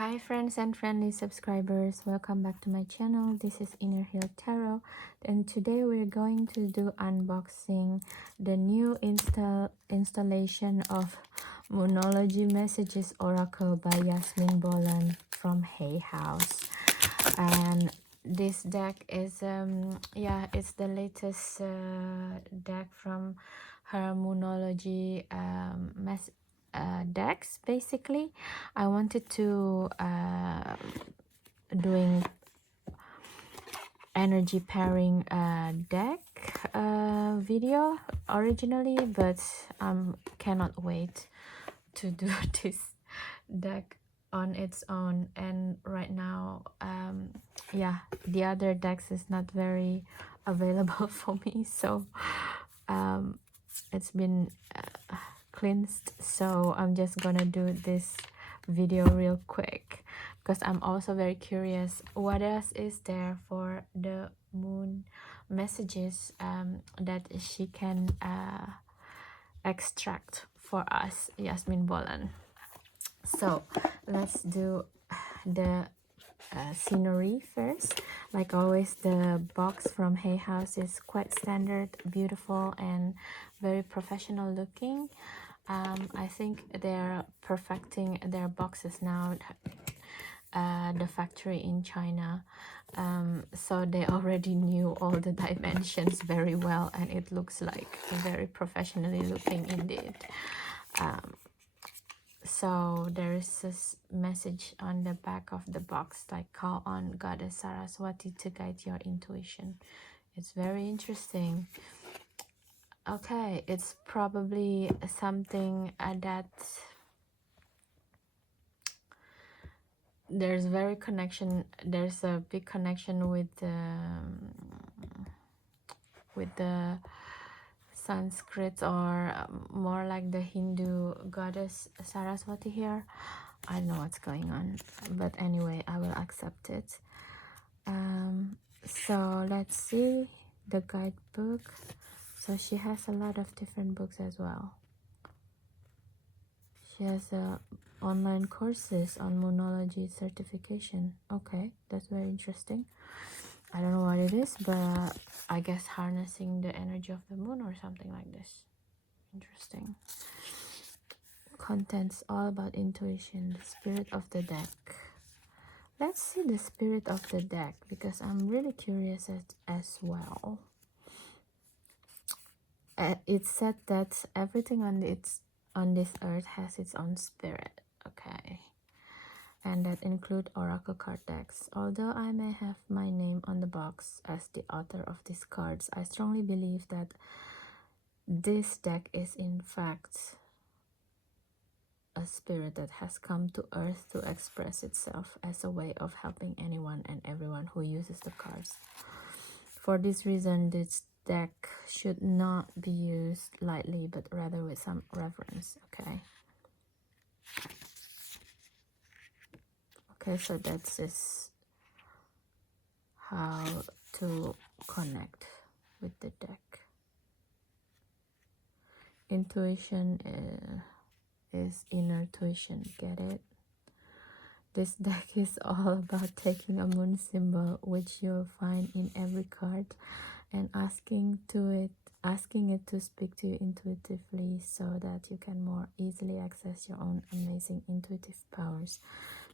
Hi friends and friendly subscribers, welcome back to my channel. This is Inner Hill Tarot, and today we're going to do unboxing the new installation of Moonology Messages Oracle by Yasmin Bolan from Hay House. And this deck is it's the latest deck from her Moonology decks. Basically, I wanted to doing energy pairing deck video originally, but cannot wait to do this deck on its own. And right now the other decks is not very available for me, so it's been cleansed, so I'm just gonna do this video real quick because I'm also very curious what else is there for the moon messages that she can extract for us, Yasmin Bolan. So let's do the scenery first. Like always, the box from Hay House is quite standard, beautiful, and very professional looking. I think they're perfecting their boxes now, the factory in China, so they already knew all the dimensions very well, and it looks like very professionally looking indeed. So there is this message on the back of the box, like call on Goddess Saraswati to guide your intuition. It's very interesting. Okay, it's probably something that there's a big connection with the Sanskrit, or more like the Hindu goddess Saraswati here. I don't know what's going on, but anyway, I will accept it. So let's see the guidebook. So she has a lot of different books as well. She has online courses on Moonology certification. Okay, that's very interesting. I don't know what it is, but I guess harnessing the energy of the moon or something like this. Interesting. Contents all about intuition, the spirit of the deck. Let's see the spirit of the deck because I'm really curious as well. It said that everything on this earth has its own spirit. Okay. And that include oracle card decks. Although I may have my name on the box as the author of these cards, I strongly believe that this deck is in fact a spirit that has come to earth to express itself as a way of helping anyone and everyone who uses the cards. For this reason, this deck should not be used lightly, but rather with some reverence. Okay, so that's just how to connect with the deck. Intuition is inner tuition, get it? This deck is all about taking a moon symbol, which you'll find in every card, and asking it to speak to you intuitively so that you can more easily access your own amazing intuitive powers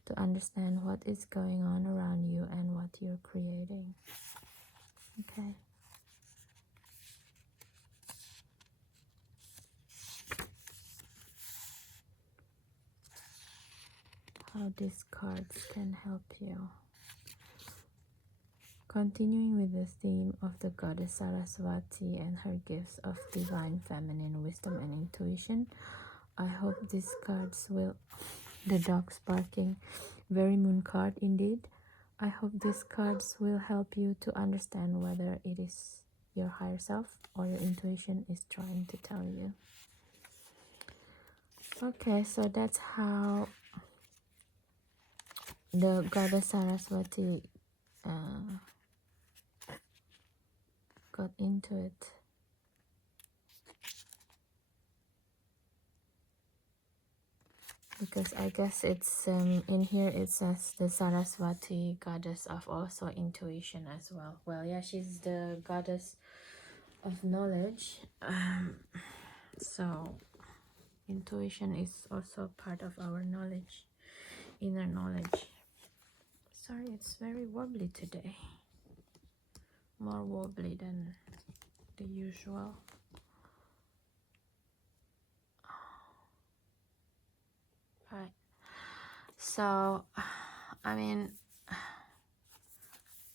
to understand what is going on around you and what you're creating. Okay. How these cards can help you. Continuing with the theme of the goddess Saraswati and her gifts of divine feminine wisdom and intuition, I hope these cards will... The dog's barking. Very moon card indeed. I hope these cards will help you to understand whether it is your higher self or your intuition is trying to tell you. Okay, so that's how the goddess Saraswati got into it. because I guess it's in here it says the Saraswati, goddess of also intuition as well. Well, yeah, she's the goddess of knowledge. So intuition is also part of our knowledge, inner knowledge. Sorry, it's very wobbly today, more wobbly than the usual. Right, so I mean,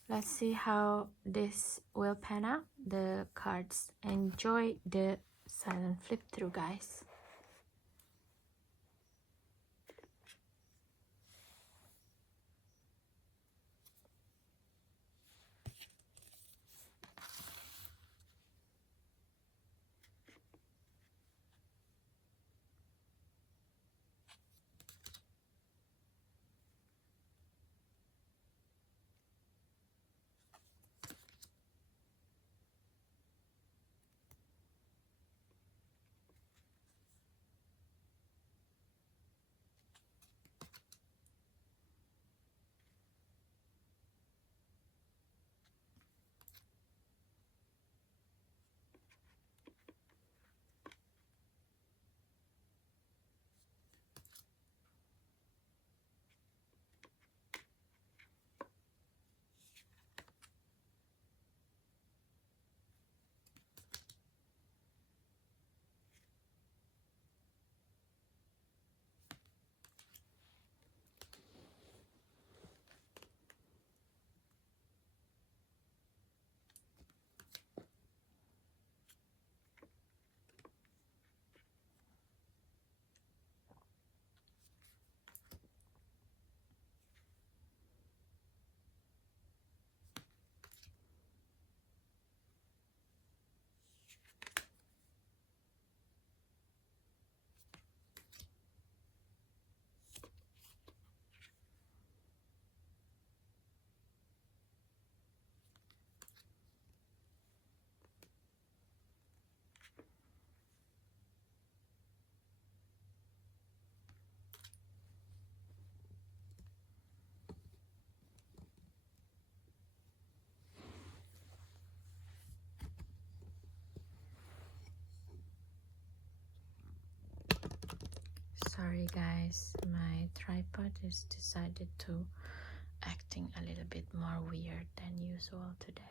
let's see how this will pan out, the cards. Enjoy the silent flip through, guys. Sorry guys, my tripod is decided to acting a little bit more weird than usual today.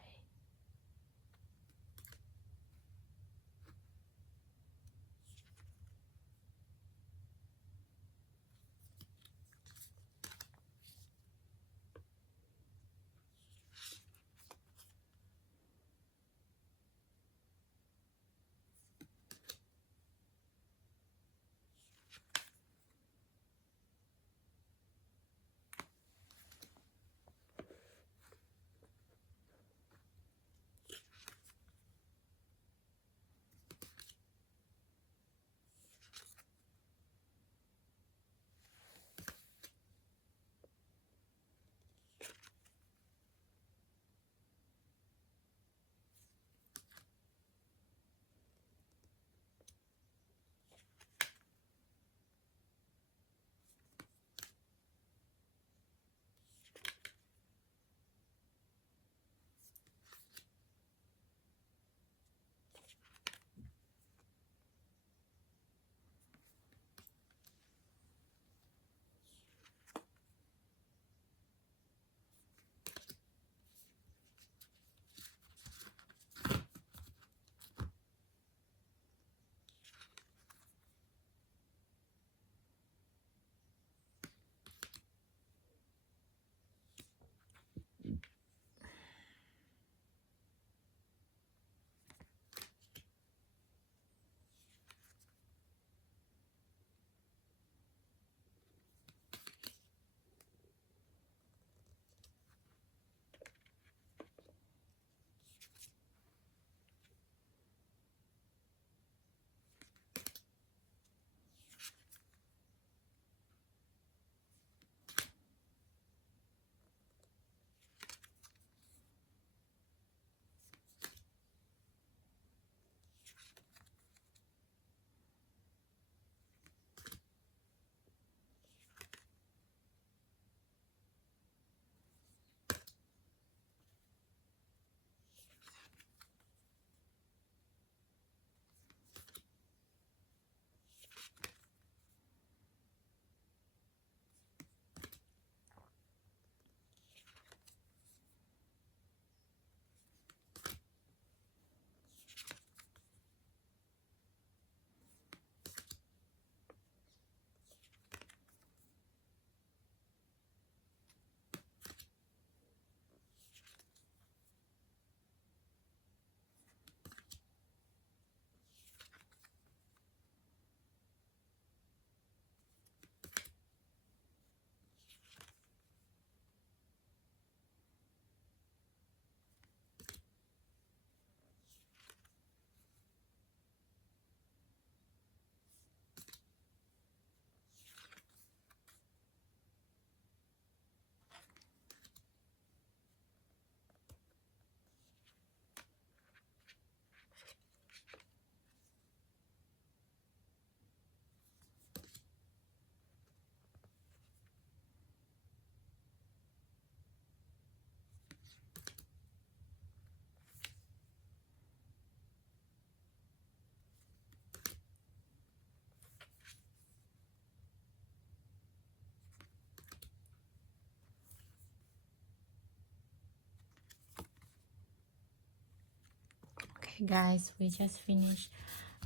Guys, we just finished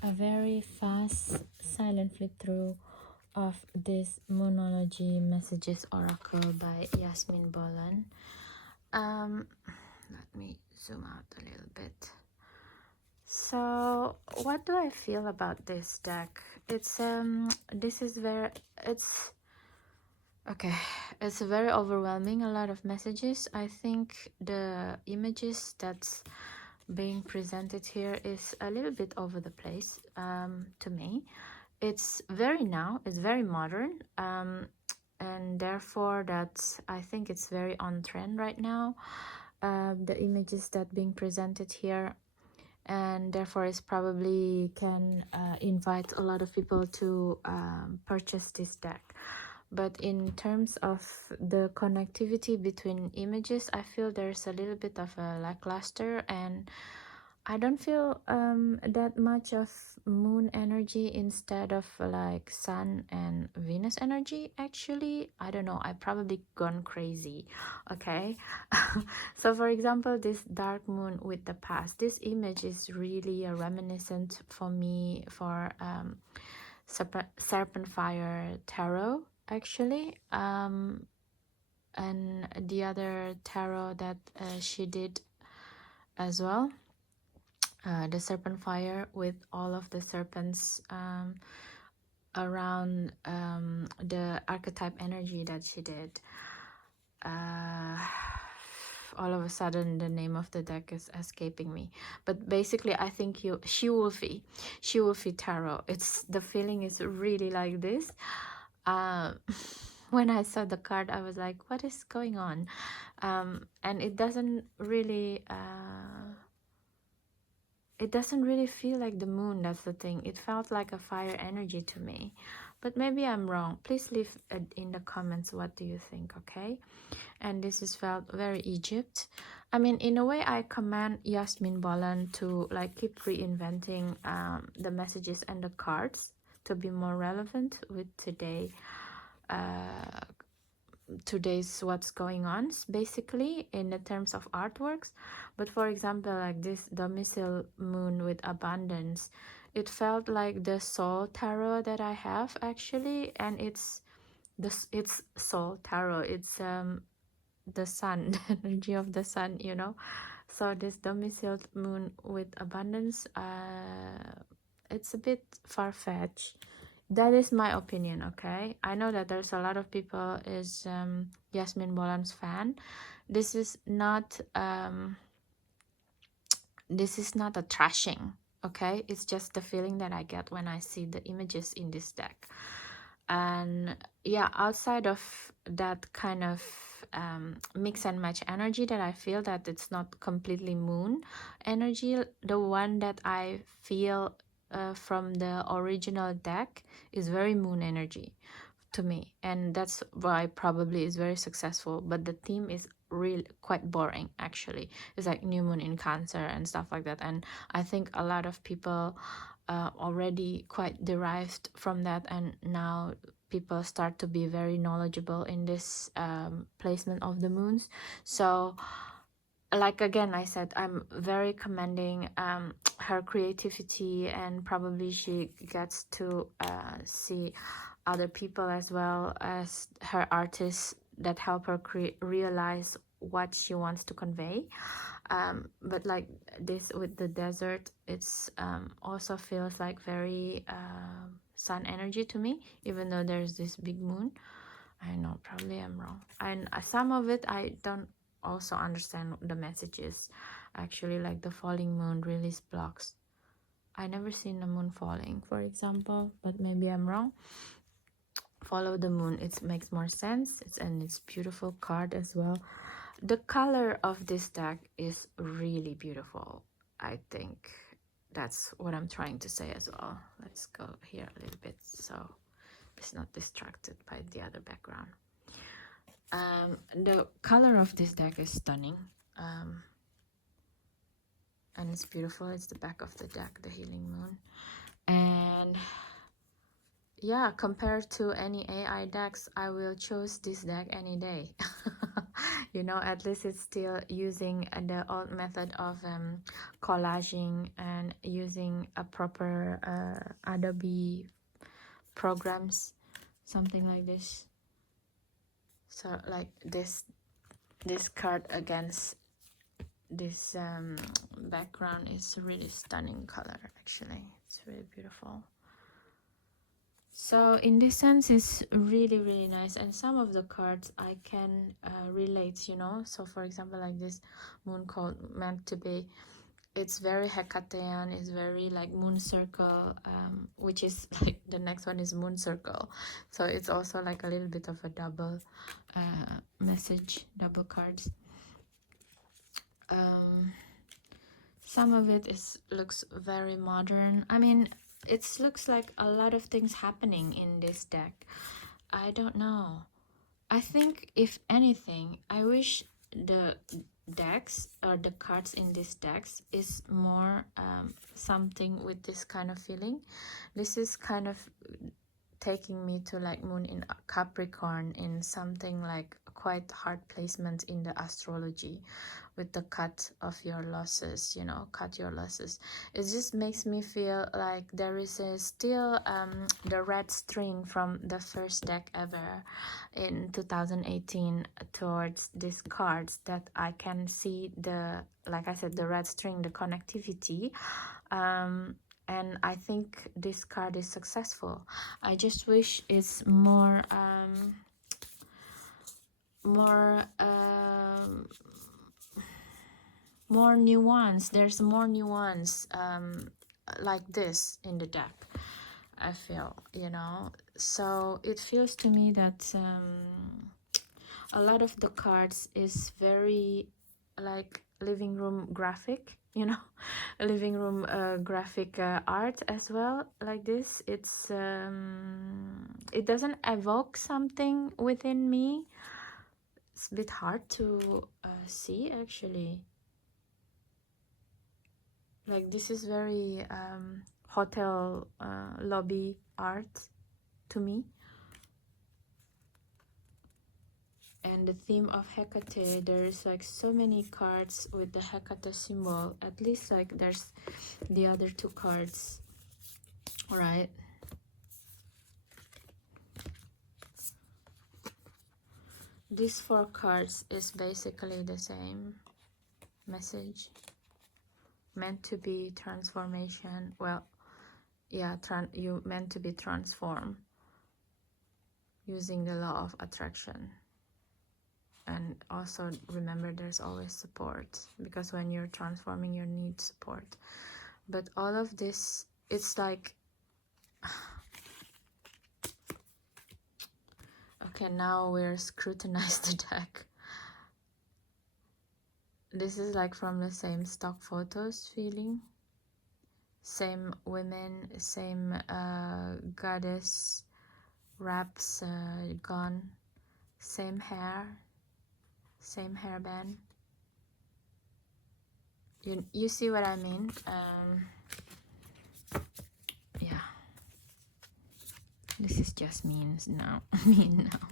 a very fast silent flip through of this Moonology Messages Oracle by Yasmin Bolan. Let me zoom out a little bit. So what do I feel about this deck? It's this is very, it's okay, it's very overwhelming, a lot of messages. I think the images that's being presented here is a little bit over the place, to me. It's very now, it's very modern, and therefore that's, I think it's very on trend right now, the images that being presented here, and therefore it's probably can invite a lot of people to purchase this deck. But in terms of the connectivity between images, I feel there's a little bit of a lackluster, and I don't feel that much of moon energy instead of like sun and Venus energy. Actually, I don't know, I probably gone crazy. Okay. So for example, this dark moon with the past, this image is really a reminiscent for me for serpent fire tarot, actually, and the other tarot that she did as well, the serpent fire with all of the serpents around the archetype energy that she did. All of a sudden the name of the deck is escaping me, but basically I think she wolfie tarot, it's the feeling is really like this. uh, when I saw the card I was like, what is going on? And it doesn't really feel like the moon. That's the thing, it felt like a fire energy to me, but maybe I'm wrong. Please leave in the comments what do you think, okay? And this is felt very Egypt. I mean, in a way I commend Yasmin Bolan to like keep reinventing the messages and the cards to be more relevant with today's what's going on, basically, in the terms of artworks. But for example, like this domicile moon with abundance, it felt like the soul tarot that I have, actually, and it's soul tarot, it's the sun, the energy of the sun, you know. So this domiciled moon with abundance, it's a bit far-fetched. That is my opinion, okay? I know that there's a lot of people is Yasmin Bolan's fan. This is not a trashing, okay? It's just the feeling that I get when I see the images in this deck. And yeah, outside of that kind of mix and match energy that I feel that it's not completely moon energy, the one that I feel from the original deck is very moon energy to me, and that's why probably is very successful. But the theme is really quite boring, actually. It's like new moon in Cancer and stuff like that, and I think a lot of people already quite derived from that, and now people start to be very knowledgeable in this placement of the moons. So like again I said, I'm very commending her creativity, and probably she gets to see other people as well as her artists that help her realize what she wants to convey. But like this with the desert, it's also feels like very sun energy to me, even though there's this big moon. I know, probably I'm wrong, and some of it I don't also understand the messages, actually, like the falling moon release blocks. I never seen the moon falling, for example, but maybe I'm wrong. Follow the moon, it makes more sense. It's beautiful card as well. The color of this deck is really beautiful. I think that's what I'm trying to say as well. Let's go here a little bit so it's not distracted by the other background. The color of this deck is stunning, and it's beautiful. It's the back of the deck, the healing moon, and yeah, compared to any AI decks, I will choose this deck any day. You know, at least it's still using the old method of collaging and using a proper Adobe programs, something like this. So like this card against this background is a really stunning color. Actually, it's really beautiful. So in this sense, it's really, really nice. And some of the cards I can relate, you know. So for example, like this moon code meant to be, it's very Hecatean, it's very like moon circle, which is like the next one is moon circle. So it's also like a little bit of a double message, double cards. Some of it looks very modern. I mean, it looks like a lot of things happening in this deck. I don't know. I think if anything, I wish the decks or the cards in these decks is more something with this kind of feeling. This is kind of taking me to like moon in Capricorn, in something like quite hard placement in the astrology, with the cut of your losses, you know, cut your losses. It just makes me feel like there is still the red string from the first deck ever in 2018 towards these cards, that I can see the, like I said, the red string, the connectivity. And I think this card is successful. I just wish it's more more nuance. There's more nuance like this in the deck, I feel, you know. So it feels to me that a lot of the cards is very like living room graphic, you know, a living room graphic art as well, like this. It's it doesn't evoke something within me. It's a bit hard to see actually. Like this is very hotel lobby art to me. And the theme of Hecate, there's like so many cards with the Hecate symbol. At least like there's the other two cards. Alright. These four cards is basically the same message. Meant to be transformation. Well, yeah, you meant to be transformed using the law of attraction. And also remember, there's always support, because when you're transforming, you need support. But all of this, it's like okay, now we're scrutinize the deck. This is like from the same stock photos feeling, same women, same goddess wraps gone, same hair, same hairband. You see what I mean? Yeah, this is just mean now. Mean now.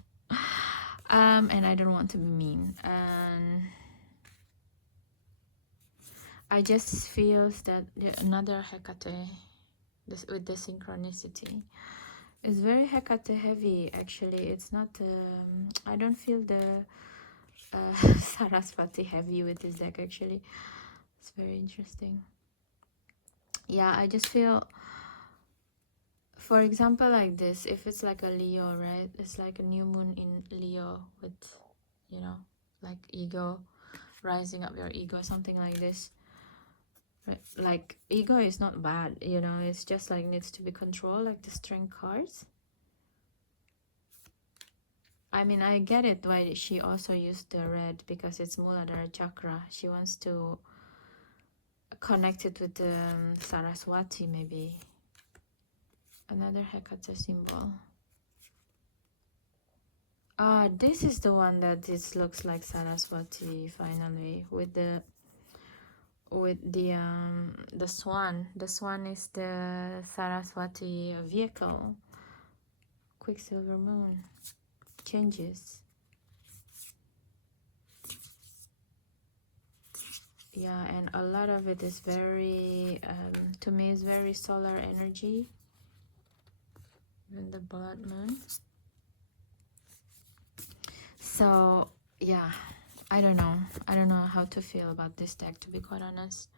And I don't want to be mean. I just feel that another Hecate, this with the synchronicity, is very Hecate heavy. Actually, it's not. I don't feel the Saraswati heavy with this deck. Actually, it's very interesting. Yeah, I just feel, for example, like this, if it's like a Leo, right? It's like a new moon in Leo with, you know, like ego, rising up your ego, something like this. Right? Like ego is not bad, you know, it's just like needs to be controlled, like the strength cards. I mean, I get it why she also used the red, because it's Muladhara chakra. She wants to connect it with Saraswati, maybe. Another Hecate symbol. Ah, this is the one that this looks like Saraswati finally, with the swan. The swan is the Saraswati vehicle. Quicksilver moon changes. Yeah, and a lot of it is very to me is very solar energy. And the blood moon. So yeah, I don't know how to feel about this deck, to be quite honest.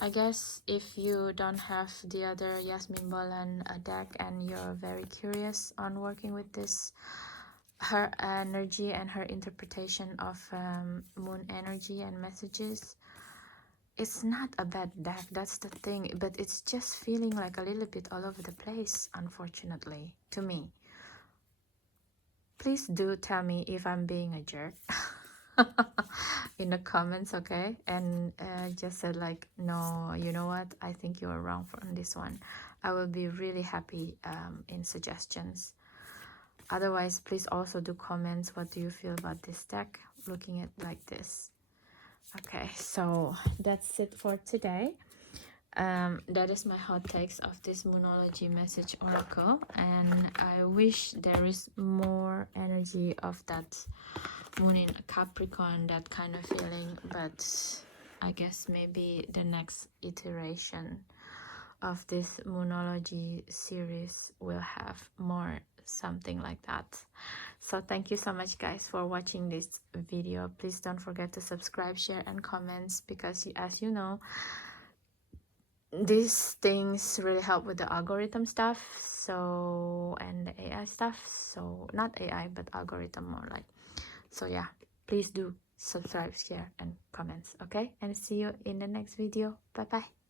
I guess if you don't have the other Yasmin Bolan deck and you're very curious on working with this, her energy and her interpretation of moon energy and messages, it's not a bad deck, that's the thing, but it's just feeling like a little bit all over the place, unfortunately, to me. Please do tell me if I'm being a jerk in the comments, okay? And just said like, no, you know what, I think you are wrong on this one. I will be really happy in suggestions. Otherwise, please also do comments, what do you feel about this deck looking at like this. Okay, so that's it for today. That is my hot takes of this Moonology message oracle, and I wish there is more energy of that moon in Capricorn, that kind of feeling, but I guess maybe the next iteration of this Moonology series will have more something like that. So thank you so much guys for watching this video. Please don't forget to subscribe, share and comments, because as you know, these things really help with the algorithm stuff, so, and the AI stuff. So not AI but algorithm more like. So yeah, please do subscribe, share and comments, okay? And see you in the next video. Bye bye.